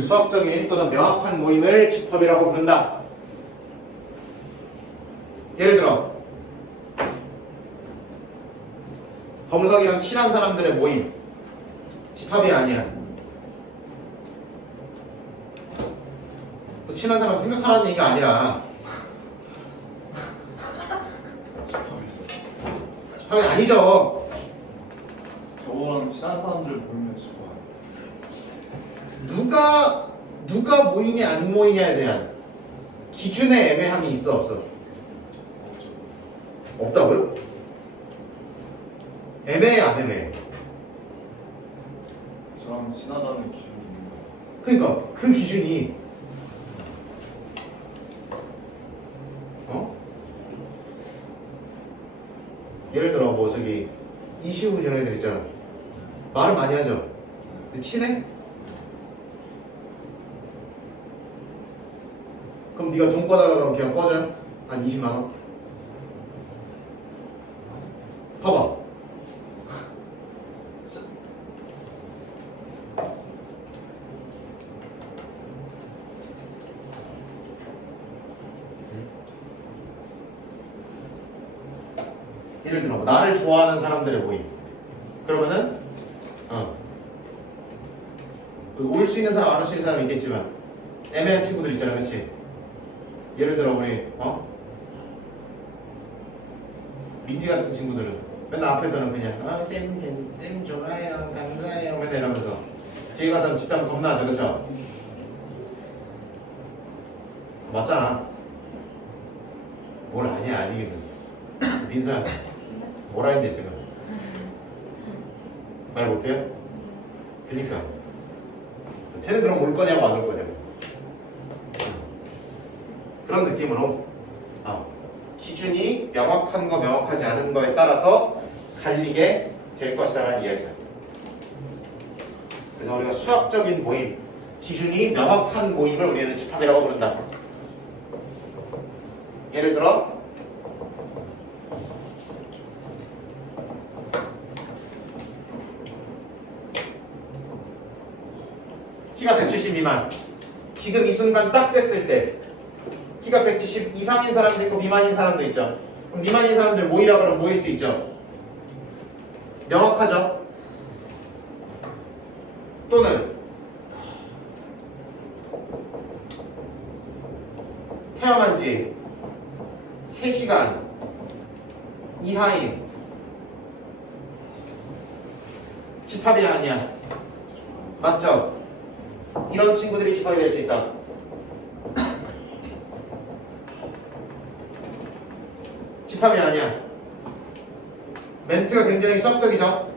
수학적인 또는 명확한 모임을 집합이라고 부른다. 예를 들어 범석이랑 친한 사람들의 모임 집합이 아니야. 또 친한 사람 생각하라는 얘기가 아니라 집합이 아니죠. 저거랑 친한 사람들 모이면 싶어. 누가 모이냐 안 모이냐에 대한 기준의 애매함이 있어 없어? 없다고요? 애매해 안 애매해? 저랑 친하다는 기준이 있는 거예요. 그러니까 그 기준이 예를 들어 뭐 저기 이시우 이런 애들 있잖아. 말을 많이 하죠. 근데 친해? 그럼 네가 돈 꺼달라 그러면 그냥 꺼져? 한 20만 원? 봐봐. 예를 들어 나를 좋아하는 사람들의 모임. 그러면은 올 수 있는 사람 안 올 수 있는 사람 있겠지만 애매한 친구들 있잖아, 그렇지? 예를 들어 우리 민지 같은 친구들은 맨날 앞에서는 그냥 쌤 좋아요 감사해요 맨날 이러면서 뒤에 가서는 뒷담 겁나 하죠, 그쵸? 맞잖아. 뭘 아니야 아니겠는. 민서야 뭐라 했는데 지금 말 못해요? 그니까 쟤는 그럼 올 거냐고 안 올 거냐고 그런 느낌으로 기준이 명확한 거 명확하지 않은 거에 따라서 갈리게 될 것이다라는 이야기다. 그래서 우리가 수학적인 모임, 기준이 명확한 모임을 우리는 집합이라고 부른다. 예를 들어 키가 170 미만. 지금 이 순간 딱 쟀을 때 키가 170 이상인 사람도 있고 미만인 사람도 있죠. 그럼 미만인 사람들 모이라 그러면 모일 수 있죠. 명확하죠? 또는 태어난 지 3시간 이하인 집합이 아니야. 맞죠? 이런 친구들이 집합이 될 수 있다. 집합이 아니야. 멘트가 굉장히 수학적이죠?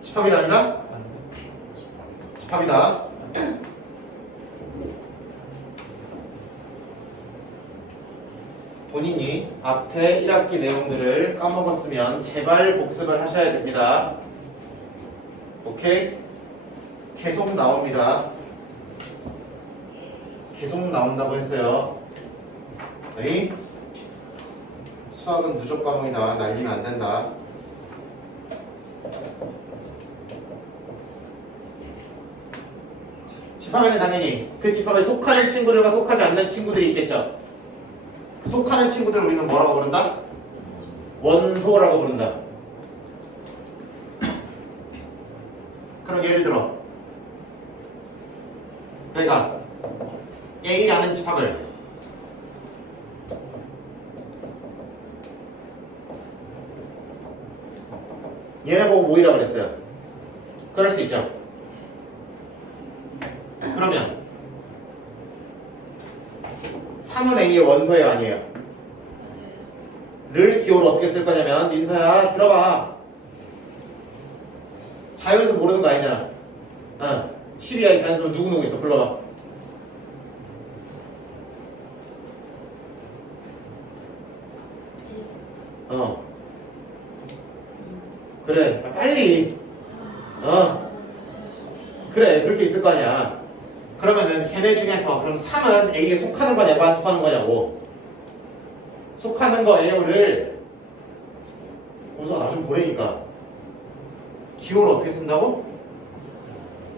집합이 아니라? 집합이다. 본인이 앞에 1학기 내용들을 까먹었으면 제발 복습을 하셔야 됩니다. 오케이? 계속 나옵니다. 계속 나온다고 했어요. 에이? 수학은 누적 과목이다. 날리면 안 된다. 집합에는 당연히 그 집합에 속하는 친구들과 속하지 않는 친구들이 있겠죠. 속하는 친구들을 우리는 뭐라고 부른다? 원소라고 부른다. 그럼 예를 들어 내가 A라는 집합을 얘네 보고 모이라고 그랬어요. 그럴 수 있죠. 그러면 3은 A의 원소예요 아니에요? 를 기호로 어떻게 쓸 거냐면 민서야 들어봐. 자연수 모르는 거 아니잖아. 12아의 자연수는 누구 있어? 불러봐. 그래 빨리 그래 그렇게 있을 거 아니야. 그러면은 걔네 중에서 그럼 3은 A에 속하는 거냐고 안 속하는 거냐고. 속하는 거예요를 보서 나 좀 보내니까 기호를 어떻게 쓴다고?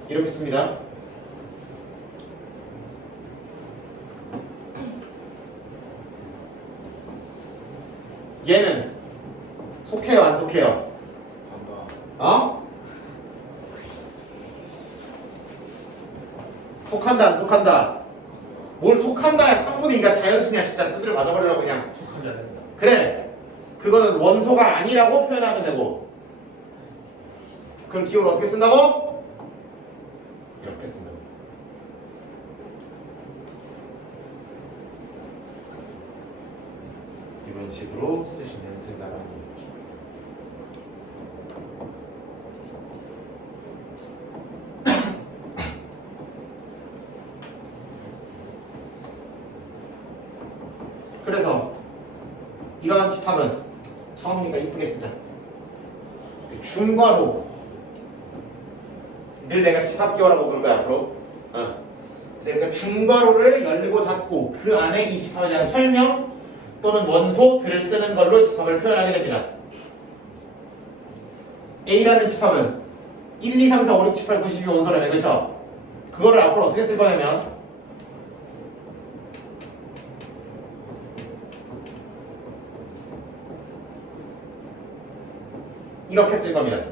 이렇게 씁니다. 얘는 속해요 안 속해요? 간다. 어? 속한다 안 속한다? 뭘 속한다야 3분의 2가 자연수냐 진짜 두드려 맞아버리려고 그냥. 속하지 않는다. 그래 그거는 원소가 아니라고 표현하면 되고 그럼 기호를 어떻게 쓴다고? 이렇게 쓴다고. 이런 식으로 쓰시면 된다라는 얘기죠. 그래서 이러한 집합은 처음이니까 이쁘게 쓰자. 중괄호 늘 내가 집합기호라고 부를 거야 앞으로. 그러니까 중괄호를 열고 닫고 그 안에 이 집합에 대한 설명 또는 원소들을 쓰는 걸로 집합을 표현하게 됩니다. A라는 집합은 1, 2, 3, 4, 5, 6, 7, 8, 9, 12 원소라며 그렇죠? 그거를 앞으로 어떻게 쓸 거냐면 이렇게 쓸 겁니다.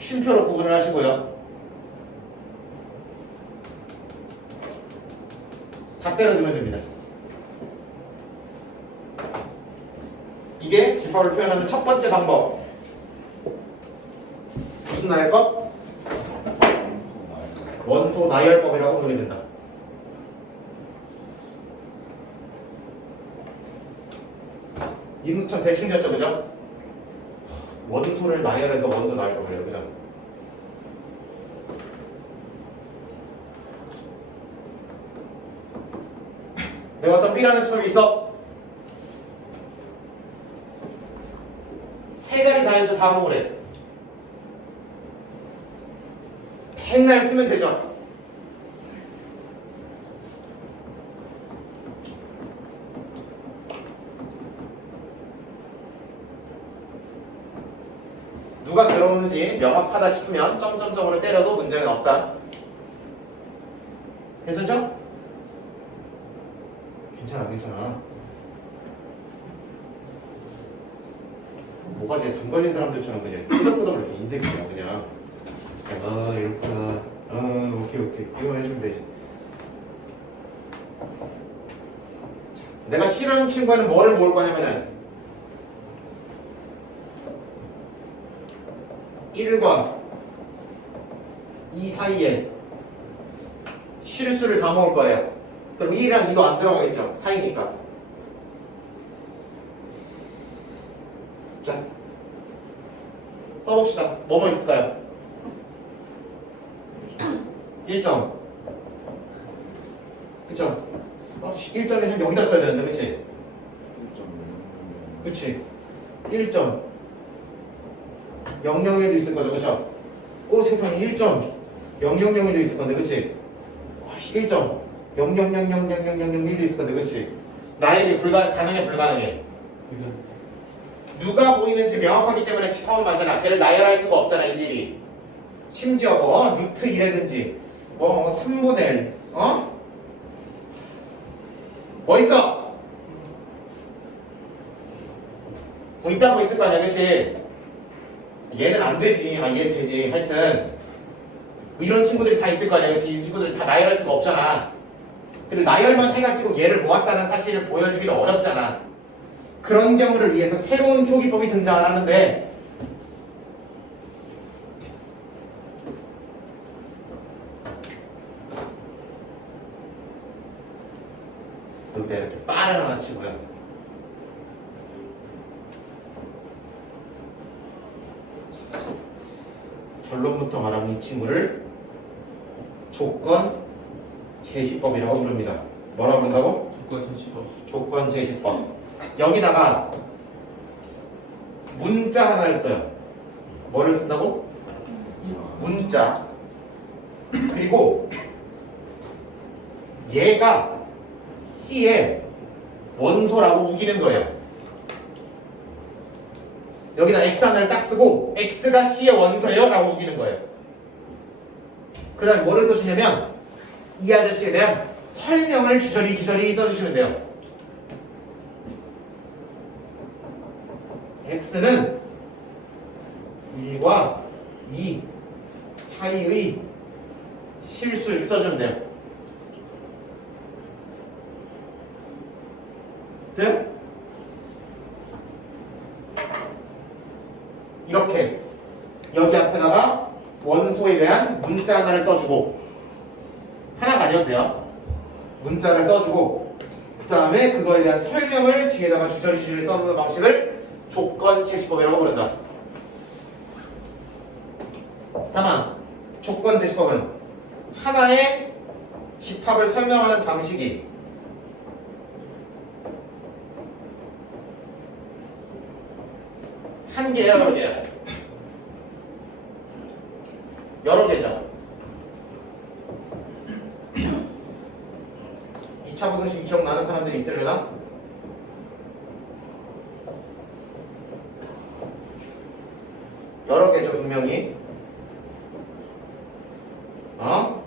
쉼표로 구분을 하시고요. 다 때려 넣으면 됩니다. 이게 집합을 표현하는 첫 번째 방법. 무슨 나열법? 원소 나열법이라고 부르게 된다. 이누천 대충 지었죠, 그죠? 원소를 나열해서 원소 나열법을 해요, 그죠? 내가 어떤 B라는 첩이 있어. 세 자리 자연수 다 모으래. 백날 쓰면 되죠. 누가 들어오는지 명확하다 싶으면 점점점으로 때려도 문제는 없다. 괜찮죠? 괜찮아, 괜찮아. 뭐가지 돈 걸린 사람들처럼 그냥 끄덕끄덕 이렇게 인색이야 그냥. 아 이렇구나. 아 오케이 이거만 해주면 되지. 자, 내가 싫어하는 친구에는 뭐를 모을 거냐면은 1과 2 사이에 실수를 다 모을 거예요. 그럼 1이랑 2도 안 들어가겠죠? 사이니까. 자, 써봅시다. 뭐뭐 있을까요? 1점. 그쵸? 1점에는 여기다 써야 되는데, 그치? 그치? 1점. 001도 있을 거죠, 그쵸? 오, 세상에 1점. 0001도 있을 건데, 그치? 1점. 000000001도 있을 건데, 그치? 나에게 가능해, 불가능해? 누가 보이는지 명확하기 때문에 집합은 맞잖아. 걔를 나열할 수가 없잖아, 일일이. 심지어 뭐, 루트 1이라든지, 뭐, 3분의 1, 뭐 있어? 뭐 있다고 있을 거 아니야, 그치? 얘는 안 되지. 얘 되지. 하여튼, 이런 친구들이 다 있을 거 아니야, 그치? 이 친구들 다 나열할 수가 없잖아. 그리고 나열만 해가지고 얘를 모았다는 사실을 보여주기는 어렵잖아. 그런 경우를 위해서 새로운 표기법이 등장을 하는데 여기다 이렇게 빠를 하나 치고요. 결론부터 말하면 이 친구를 조건 제시법이라고 부릅니다. 뭐라고 부른다고? 조건 제시법. 조건 제시법. 여기다가 문자 하나를 써요. 뭐를 쓴다고? 문자. 그리고 얘가 C의 원소라고 우기는 거예요. 여기다 X 하나를 딱 쓰고 X가 C의 원소예요 라고 우기는 거예요. 그 다음에 뭐를 써주냐면 이 아저씨에 대한 설명을 주저리 써주시면 돼요. x는 1과 2 사이의 실수 이렇게 써주면 돼요. 돼요? 이렇게 여기 앞에다가 원소에 대한 문자 하나를 써주고, 하나가 아니어도 돼요. 문자를 써주고 그 다음에 그거에 대한 설명을 뒤에다가 주저리주를 써놓는 방식을 조건 제시법이라고 부른다. 다만 조건 제시법은 하나의 집합을 설명하는 방식이 한 개야, 여러 개야? 여러 개죠. 2차 부등식 기억나는 사람들이 있으려나? 여러 개죠, 분명히. 어?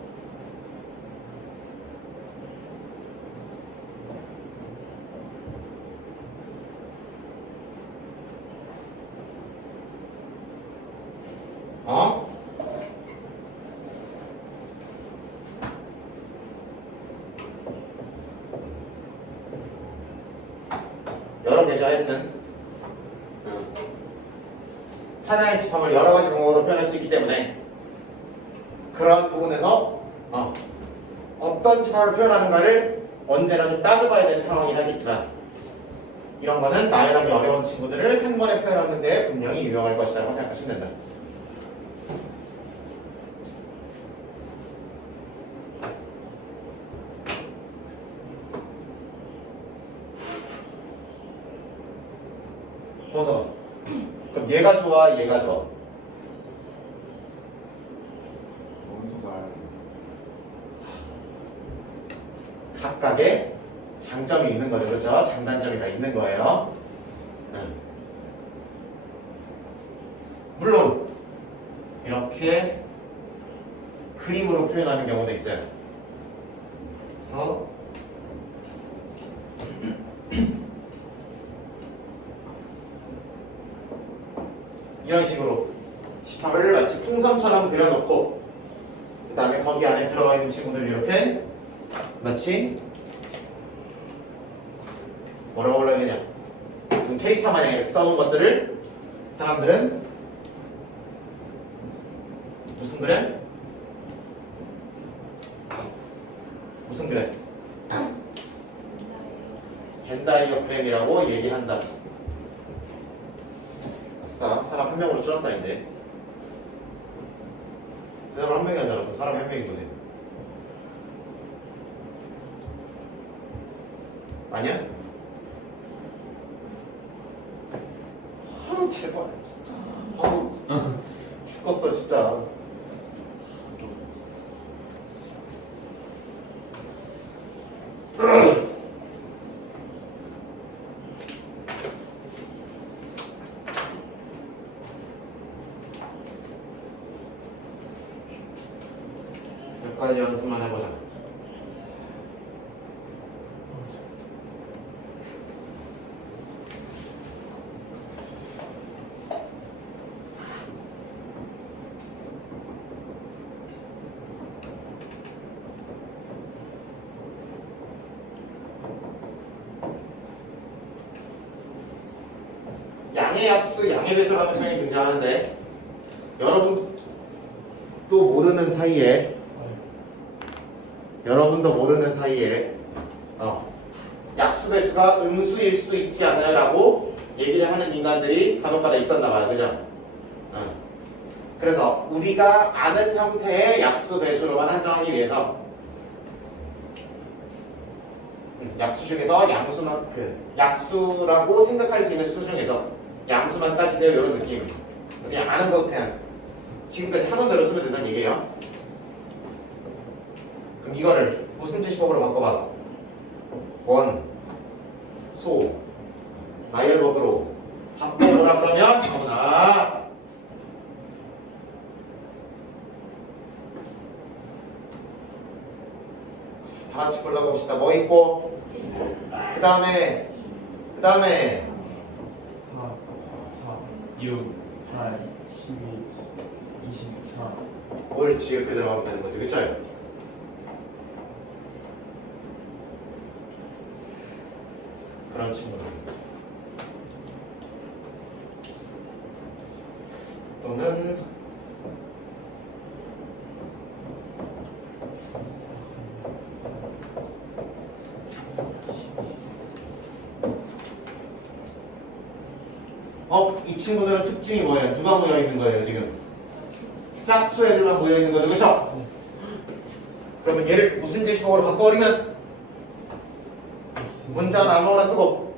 어? 여러 개죠, 하여튼. 하나의 집합을 여러 가지 방법으로 표현할 수 있기 때문에 그런 부분에서 어떤 집합을 표현하는가를 언제나 좀 따져봐야 되는 상황이긴 하겠지만, 이런 거는 나열하기 어려운 친구들을 한 번에 표현하는 데 분명히 유용할 것이라고 생각하시면 된다. 보소. 그럼 얘가 좋아, 얘가 좋아? 원소가 각각의 장점이 있는 거죠, 그렇죠? 장단점이 다 있는 거예요. 물론 이렇게 그림으로 표현하는 경우도 있어요. 그래서 이런 식으로 집합을 마치 풍선처럼 그려놓고 그 다음에 거기 안에 들어가 있는 친구들 이렇게 마치 뭐라고 불러야 되냐, 무슨 캐릭터 마냥 이렇게 써놓은 것들을 사람들은 무슨 그래? 무슨 그래? 벤다이어그램이라고 얘기한다. 아싸, 사람 한 명으로 줄었다 이제. 대답을 한 명이 하잖아. 그럼 사람이 한 명인 거지. 아니야? 제발 진짜. 죽었어 진짜. 몇 가지 연습만 해보자. 양의 약수, 양의 배수라는 표현이 등장하는데, 여러분도 모르는 사이에 약수 배수가 음수일 수도 있지 않아요? 라고 얘기를 하는 인간들이 간혹가다 있었나 봐요. 그죠? 그래서 우리가 아는 형태의 약수 배수로만 한정하기 위해서 약수 중에서 양수만, 약수라고 생각할 수 있는 수 중에서 양수만 따지세요. 이런 느낌. 그냥 아는 거 그냥 지금까지 하던 대로 쓰면 된다는 얘기예요. 그럼 이거를 무슨 제시법으로 바꿔봐? 원, 소, 나열법으로 바꿔보라 그러면 전화. 다 같이 골라봅시다. 뭐 있고? 그 다음에 6, 8, 12, 24. 옳지, 이렇게 들어가면 되는 거지, 그쵸? 그런 친구들. 또는 이 친구들은 특징이 뭐예요? 누가 모여 있는 거예요, 지금? 짝수 애들만 모여 있는 거죠, 그렇죠? 그러면 얘를 무슨 제시법으로 바꿔버리면 문자 나누어라 쓰고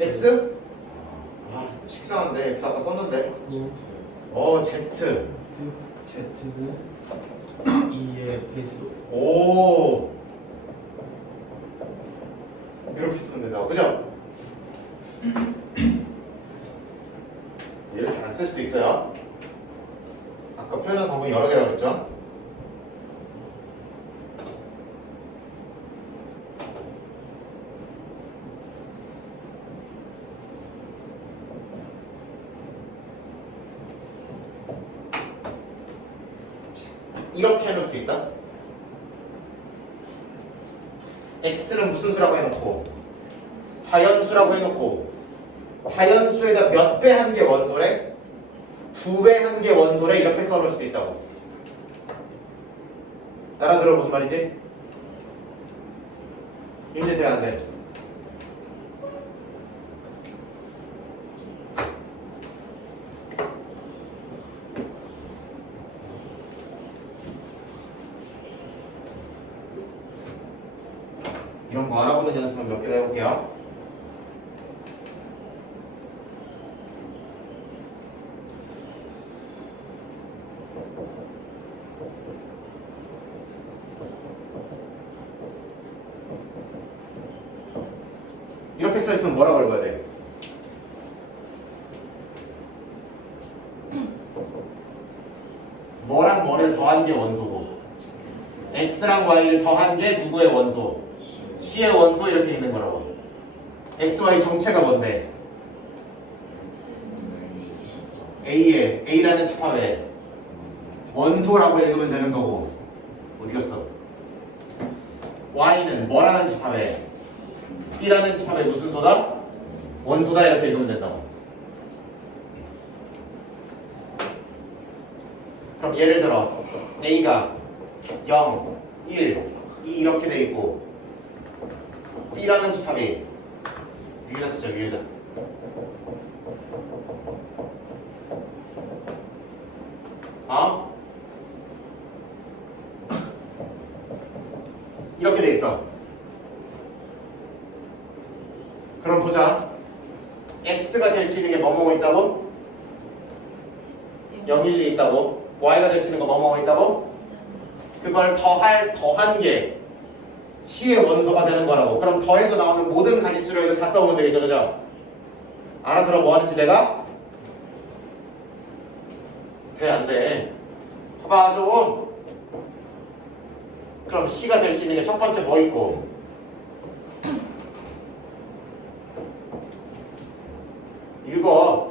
x? 아, 식상한데 x 아까 썼는데. Z. Z는 2의 배수. 오. 이렇게 쓰면 된다고, 그죠? 얘를 잘 안 쓸 수도 있어요. 아까 표현한 방법이 여러 개라고 했죠? 이렇게 해놓을 수도 있다. x는 무슨 수라고 해놓고 자연수라고 해놓고 자연수에다 몇 배 한 게 원소래? 2배 한 게 원소래? 이렇게 써놓을 수도 있다고. 알아들어 무슨 말이지? 이제 돼 안 돼? 이런 거 알아보는 연습은 몇 개 해볼게요. 이렇게 써있으면 뭐라고 읽어야 돼? 뭐랑 뭐를 더한 게 원소고 x랑 y를 더한 게 누구의 원소? C의 원소 이렇게 있는 거라고. x, y 정체가 뭔데? A의 A라는 집합의 원소라고 읽으면 되는 거고. 어디 갔어? y는 뭐라는 집합의 B라는 집합의 무슨 소다? 원소다 이렇게 읽으면 된다고. 그럼 예를 들어 A가 0, 1, 2 이렇게 돼 있고 B라는 집합이 위에다 쓰자, 위에다. 이렇게 돼 있어. 그럼 보자. x가 될 수 있는 게 뭐뭐 있다고? 0, 1, 2 있다고. y가 될 수 있는 거 뭐뭐 있다고? 그걸 더한 게 C의 원소가 되는 거라고. 그럼 더해서 나오는 모든 가지수를 다 써오면 되겠죠, 그죠? 알아들어 뭐 하는지 내가? 돼, 안 돼? 봐봐 좀. 그럼 C가 될 수 있는 게 첫 번째 뭐 있고? 읽어.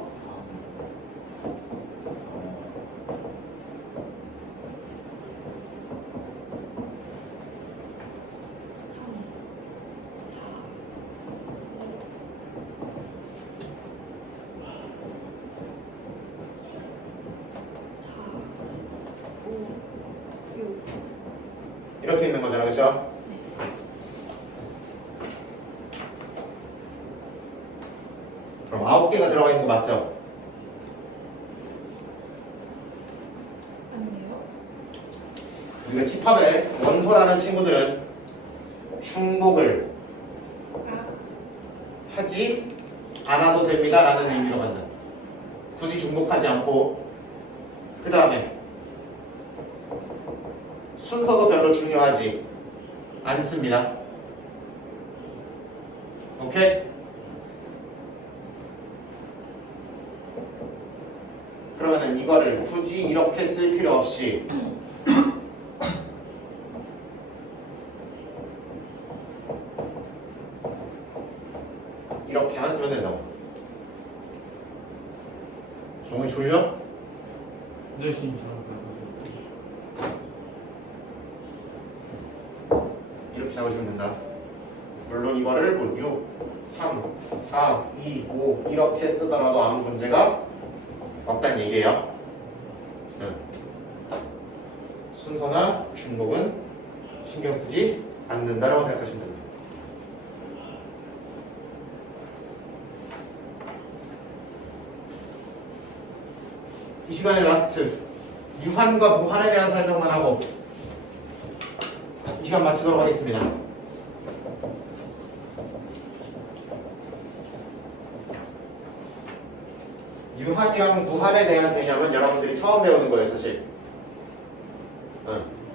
이렇게 있는 거잖아, 그렇죠? 그럼 9개가 들어가 있는 거 맞죠? 아니에요? 우리가 집합의 원소라는 친구들은 중복을 하지 않아도 됩니다 라는 의미로 갖는, 굳이 중복하지 않고, 그 다음에 순서도 별로 중요하지 않습니다. 오케이? 그러면은 이거를 굳이 이렇게 쓸 필요 없이 이렇게만 쓰면 된다고. 졸려? 열심히 잡아가지고. 이렇게 잡으시면 된다. 물론 이거를 뭐 6, 3, 4, 2, 5 이렇게 쓰더라도 아무 문제가 없다는 얘기예요. 순서나 중복은 신경 쓰지 않는다라고 생각하시면 됩니다. 이 시간의 라스트 유한과 무한에 대한 설명만 하고 이 시간 마치도록 하겠습니다. 유한이랑 무한에 대한 개념은 여러분들이 처음 배우는 거예요, 사실.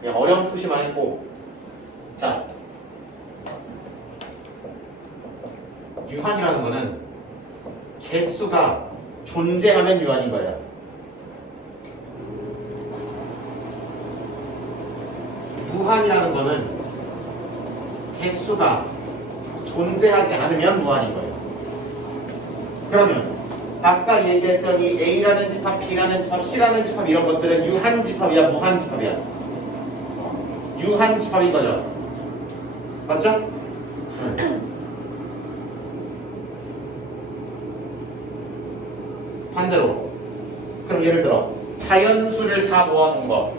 그냥 어려운 푸시만 했고, 자, 유한이라는 거는 개수가 존재하면 유한인 거예요. 무한이라는 거는 개수가 존재하지 않으면 무한인 거예요. 그러면 아까 얘기했던 이 A라는 집합, B라는 집합, C라는 집합 이런 것들은 유한 집합이야, 무한 집합이야? 유한 집합인 거죠. 맞죠? 반대로 그럼 예를 들어 자연수를 다 모아놓은 거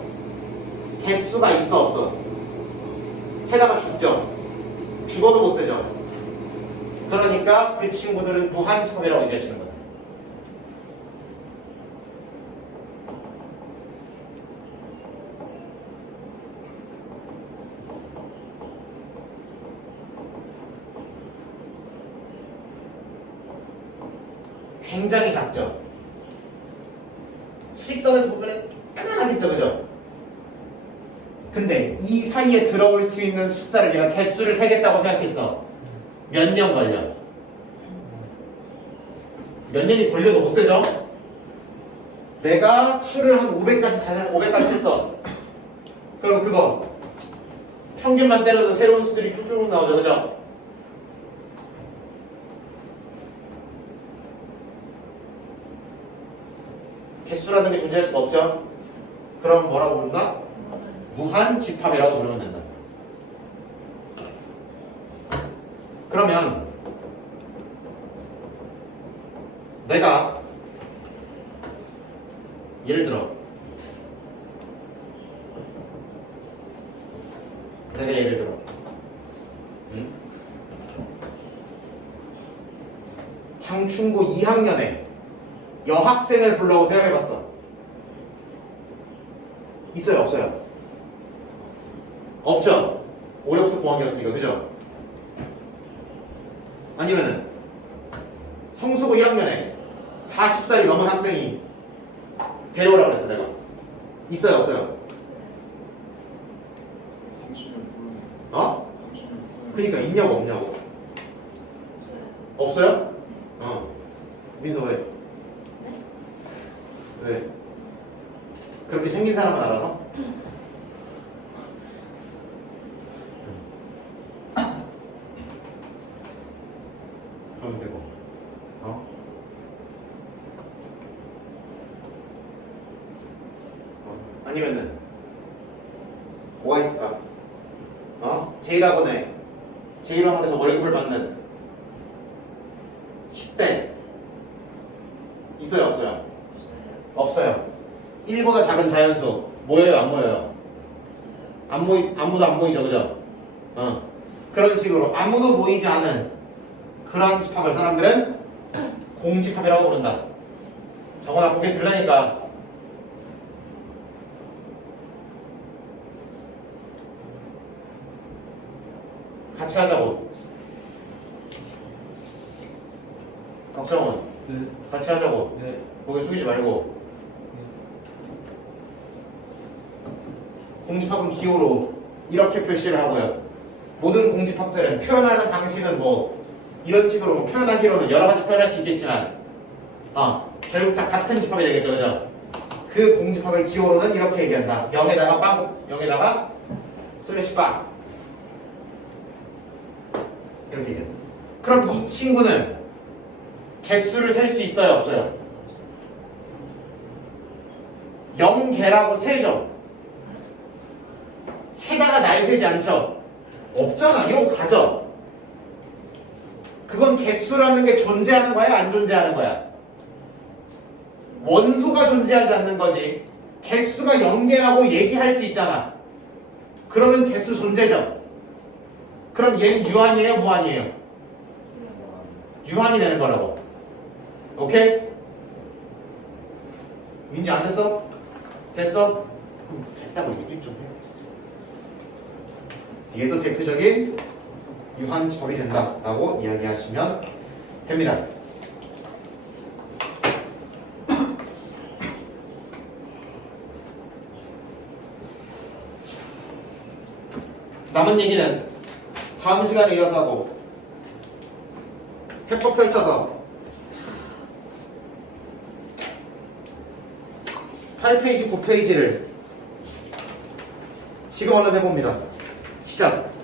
개수가 있어 없어? 세다가 죽죠? 죽어도 못 세죠? 그러니까 그 친구들은 무한집합이라고 얘기하시는 거예요. 굉장히 작죠? 수직선에서 보면 까만하겠죠, 그죠? 근데 이 사이에 들어올 수 있는 숫자를 내가 개수를 세겠다고 생각했어. 몇 년 걸려? 몇 년이 걸려도 못 세죠? 내가 수를 한 500까지 했어. 그럼 그거 평균만 때려도 새로운 수들이 쭉쭉 나오죠, 그죠? 개수라는 게 존재할 수가 없죠? 그럼 뭐라고 부른다? 무한 집합이라고 부르면 된다. 그러면 내가 예를 들어 장충고 2학년에 여학생을 불러고 생각해봤어. 있어요, 없어요? 없죠? 올해부터 공학이었으니까, 그죠? 아니면은 성수고 1학년에 40살이 넘은 학생이 데려오라고 그랬어, 내가. 있어요, 없어요? 30년 부르는. 어? 30년 부르는. 그니까 있냐고 없냐고. 없어요? 민서 왜? 왜? 그렇게 생긴 사람만 알아서? 그러면 되고. 아니면은 뭐가 있을까? 제일학원에서 월급을 받는 10대 있어요, 없어요? 없어요. 1보다 작은 자연수 모여요, 안 모여요? 아무도 안 모이죠, 그죠? 그런 식으로 아무도 모이지 않은 그런 집합을 사람들은 공집합이라고 부른다. 정원아, 고개 들라니까. 같이 하자고. 박정원, 네. 같이 하자고. 네. 고개 숙이지 말고. 공집합은 기호로 이렇게 표시를 하고요. 모든 공집합들은 표현하는 방식은 뭐 이런 식으로 표현하기로는 여러 가지 표현할 수 있겠지만 결국 다 같은 집합이 되겠죠, 그죠? 그 공집합을 기호로는 이렇게 얘기한다. 0에다가 빵, 0에다가 슬래시 빵 이렇게 얘기한다. 그럼 이 친구는 개수를 셀 수 있어요, 없어요? 0개라고 세죠. 세다가 날 세지 않죠. 없잖아. 이러고 가죠. 그건 개수라는 게 존재하는 거야, 안 존재하는 거야? 원소가 존재하지 않는 거지. 개수가 0개라고 얘기할 수 있잖아. 그러면 개수 존재죠. 그럼 얘는 유한이에요, 무한이에요? 유한이 되는 거라고. 오케이? 민지 안 됐어? 됐어? 그럼 됐다고 얘기 좀 해. 얘도 대표적인 유한절이 된다라고 이야기하시면 됩니다. 남은 얘기는 다음 시간에 이어서 하고 해법 펼쳐서 8페이지, 9페이지를 지금 얼른 해봅니다. 시작!